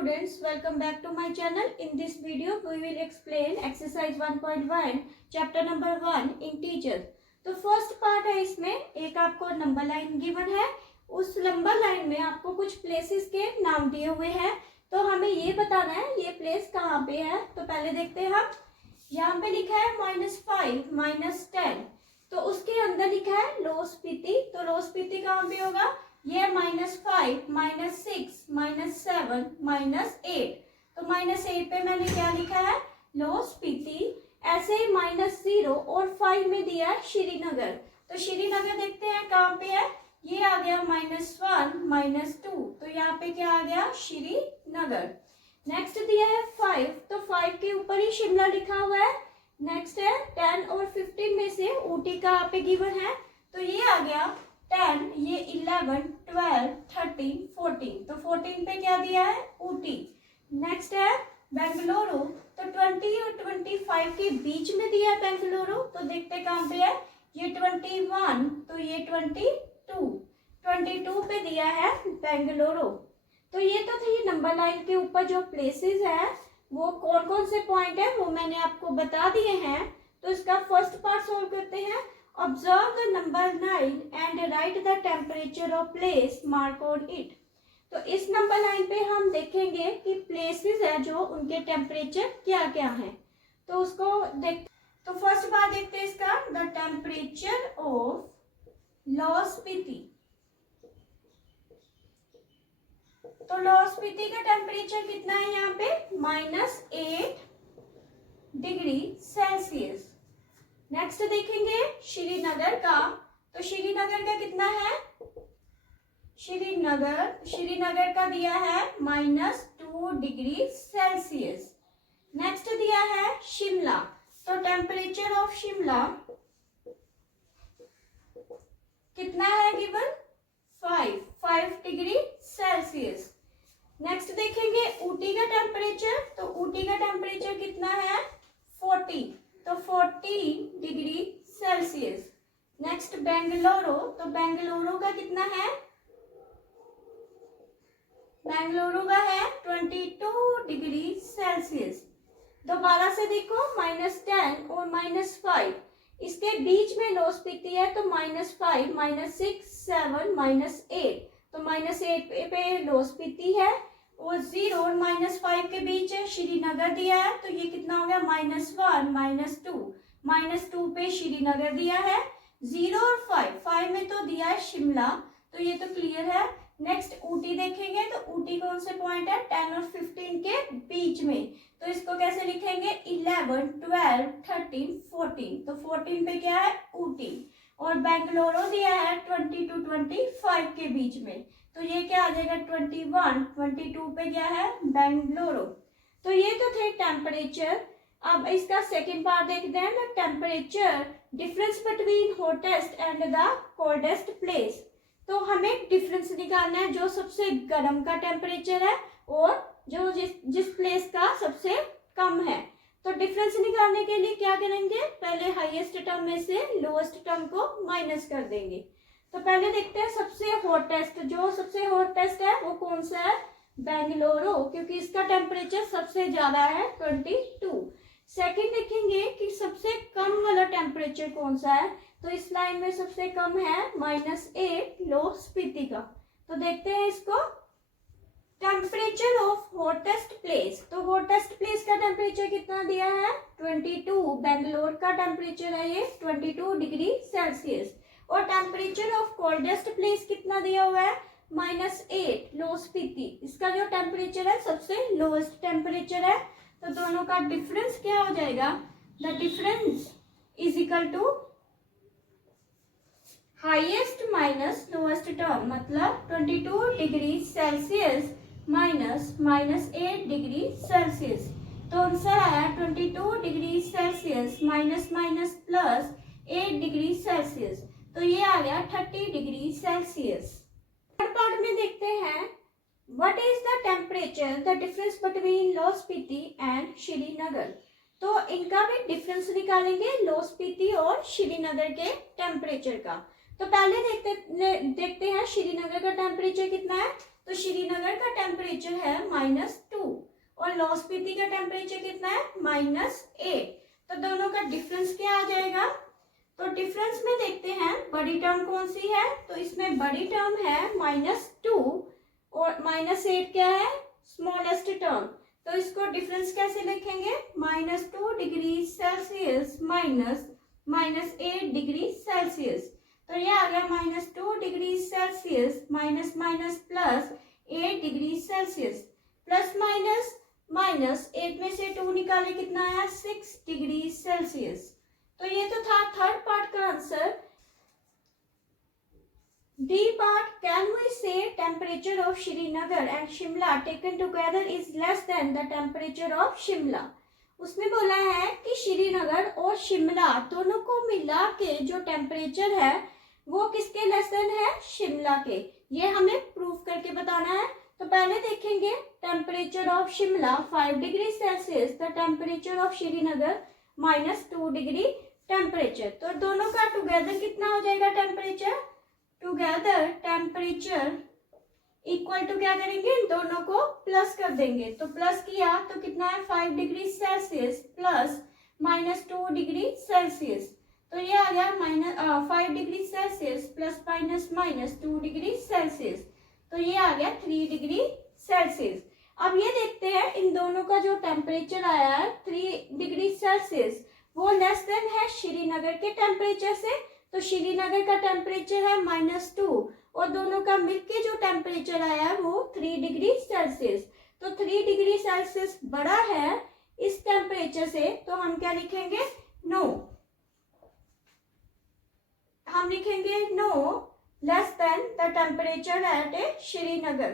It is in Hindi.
students, welcome back to my channel. In this video we will explain exercise 1.1 chapter number 1 integer. तो फर्स्ट पार्ट है, इसमें एक आपको नंबर लाइन गिवन है, उस नंबर लाइन में आपको कुछ प्लेसेस के नाम दिए हुए हैं, तो हमें ये बताना है ये प्लेस कहाँ पे है। तो पहले देखते हैं हम, यहाँ पे लिखा है -5 -10, तो उसके अंदर लिखा है लोस्पीति, तो लोस्पीति कहाँ पे होगा, ये -5 -6 -7 -8, तो -8 पे मैंने क्या लिखा है, लोस्पीति। ऐसे ही -0 और 5 में दिया है श्रीनगर, तो श्रीनगर देखते हैं कहाँ पे है, ये आ गया -1 -2, तो यहाँ पे क्या आ गया, श्रीनगर। नेक्स्ट दिया है 5, तो 5 के ऊपर ही शिमला लिखा हुआ है। नेक्स्ट है 10 और 15 में से ऊटी कहाँ पे गिवन है, तो ये आ गया 10, ये 11 12 13 14, तो 14 पे क्या दिया है, ऊटी। नेक्स्ट है बेंगलुरु, तो 20 और 25 के बीच में दिया है बेंगलुरु, तो देखते हैं कहाँ पे है, ये 21, तो ये 22 पे दिया है बेंगलुरु। तो ये तो थी नंबर लाइन के ऊपर जो प्लेसेस है, वो कौन कौन से पॉइंट है वो मैंने आपको बता दिए हैं। तो इसका फर्स्ट पार्ट सोल्व करते हैं। Observe the number 9 and right the temperature of place mark on it. तो इस नंबर लाइन पे हम देखेंगे कि प्लेसेस है जो उनके टेम्परेचर क्या क्या है, तो उसको देख। तो फर्स्ट बार देखते हैं इसका, द टेम्परेचर ऑफ लोस्पीति। तो लोस्पीति का टेम्परेचर कितना है यहाँ पे, -8 डिग्री सेल्सियस। नेक्स्ट देखेंगे श्रीनगर का, तो श्रीनगर का कितना है, श्रीनगर का दिया है -2 डिग्री सेल्सियस। नेक्स्ट दिया है शिमला, तो टेम्परेचर ऑफ शिमला कितना है गिवन, 5 डिग्री सेल्सियस। नेक्स्ट देखेंगे ऊटी का टेम्परेचर, तो ऊटी का टेम्परेचर कितना है, 40, तो 40 डिग्री सेल्सियस। नेक्स्ट बेंगलुरु, तो बेंगलुरु का कितना है, बेंगलुरु का है 22 डिग्री सेल्सियस। दोबारा से देखो, -10 और -5, इसके बीच में लोस्पीति है, तो -5 -6 7 -8, तो -8 पे लोस्पीति है, और 0 और -5 के बीच है श्रीनगर दिया है, तो ये कितना हो गया, -1 -2 पे श्रीनगर दिया है। 0 और 5 में तो दिया है शिमला, तो ये तो क्लियर है। नेक्स्ट ऊटी देखेंगे, तो ऊटी कौन से पॉइंट है, 10 और 15 के बीच में, तो इसको कैसे लिखेंगे, 11 12 13 14, तो 14 पे क्या है, ऊटी। और बेंगलुरु दिया है 20 to 25 के बीच में, तो ये क्या आ जाएगा, 21 22 पे क्या है, बेंगलुरु। तो ये तो थे टेम्परेचर। अब इसका सेकेंड पार्ट देखते हैं, the temperature difference between hottest and the coldest place. तो हमें डिफरेंस निकालना है, जो सबसे गर्म का टेम्परेचर है और जो जिस प्लेस का सबसे कम है। तो डिफरेंस निकालने के लिए क्या करेंगे, पहले हाईएस्ट टर्म में से लोएस्ट टर्म को माइनस कर देंगे। तो पहले देखते हैं सबसे हॉटेस्ट, जो सबसे हॉटेस्ट है वो कौन सा है, बेंगलुरु, क्योंकि इसका टेम्परेचर सबसे ज्यादा है 22। सेकंड देखेंगे कि सबसे कम वाला टेम्परेचर कौन सा है, तो इस लाइन में सबसे कम है -8 लोस्पीति का। तो देखते हैं इसको, टेम्परेचर ऑफ हॉटेस्ट प्लेस, तो हॉटेस्ट प्लेस का टेम्परेचर कितना दिया है, 22। बेंगलोर का टेम्परेचर है ये 22 डिग्री सेल्सियस। और टेम्परेचर ऑफ कोल्डेस्ट प्लेस कितना दिया हुआ है, -8 लोस्पीति, इसका जो टेम्परेचर है सबसे लोएस्ट टेम्परेचर है। तो दोनों का डिफरेंस क्या हो जाएगा, the difference is equal to highest minus lowest term, मतलब 22 डिग्री सेल्सियस -8 डिग्री सेल्सियस। तो आंसर आया 22 डिग्री सेल्सियस +8 डिग्री सेल्सियस, तो ये आ गया 30 डिग्री सेल्सियस। थर्ड पार्ट में देखते हैं, what is the temperature the difference between Lo Spiti and Srinagar. तो इनका भी डिफरेंस निकालेंगे, लोस्पीति और श्रीनगर के टेम्परेचर का। तो पहले देखते हैं श्रीनगर का टेम्परेचर कितना है, तो श्रीनगर का टेम्परेचर है -2, और लाहौल स्पीति का टेम्परेचर कितना है -8। तो दोनों का डिफरेंस क्या आ जाएगा? तो डिफरेंस में देखते हैं बड़ी टर्म कौन सी है, तो इसमें बड़ी टर्म है -2 और -8 क्या है स्मॉलेस्ट टर्म। तो इसको डिफरेंस कैसे लिखेंगे? -2 डिग्री सेल्सियस -8 डिग्री सेल्सियस। तो ये आ गया -2 degree Celsius minus minus plus 8 degree Celsius, plus minus minus 8 में से 2 निकाले कितना आया 6 डिग्री सेल्सियस। तो ये तो था थर्ड पार्ट का answer. D part, can we say temperature of Srinagar and Shimla taken together is less than the temperature of Shimla. उसमें बोला है कि श्रीनगर और शिमला दोनों को मिला के जो टेम्परेचर है वो किसके लेस देन है? शिमला के। ये हमें प्रूफ करके बताना है। तो पहले देखेंगे temperature of Shimla 5 degree Celsius, the temperature of Srinagar -2 degree temperature. तो दोनों का टुगेदर कितना हो जाएगा temperature? Together temperature equal to क्या करेंगे? दोनों को प्लस कर देंगे। तो प्लस किया तो कितना है 5 degree Celsius plus -2 degree Celsius. तो ये आ गया 5 degree Celsius plus minus 2 degree Celsius. तो ये आ गया 3 डिग्री सेल्सियस। अब ये देखते हैं इन दोनों का जो टेम्परेचर आया है 3 डिग्री सेल्सियस वो लेस देन है श्रीनगर के टेम्परेचर से। तो श्रीनगर का टेम्परेचर है -2 और दोनों का मिलके जो टेम्परेचर आया है वो 3 डिग्री सेल्सियस। तो 3 डिग्री सेल्सियस बड़ा है इस टेम्परेचर से, तो हम क्या लिखेंगे? नो। हम लिखेंगे no less than the temperature at a Srinagar.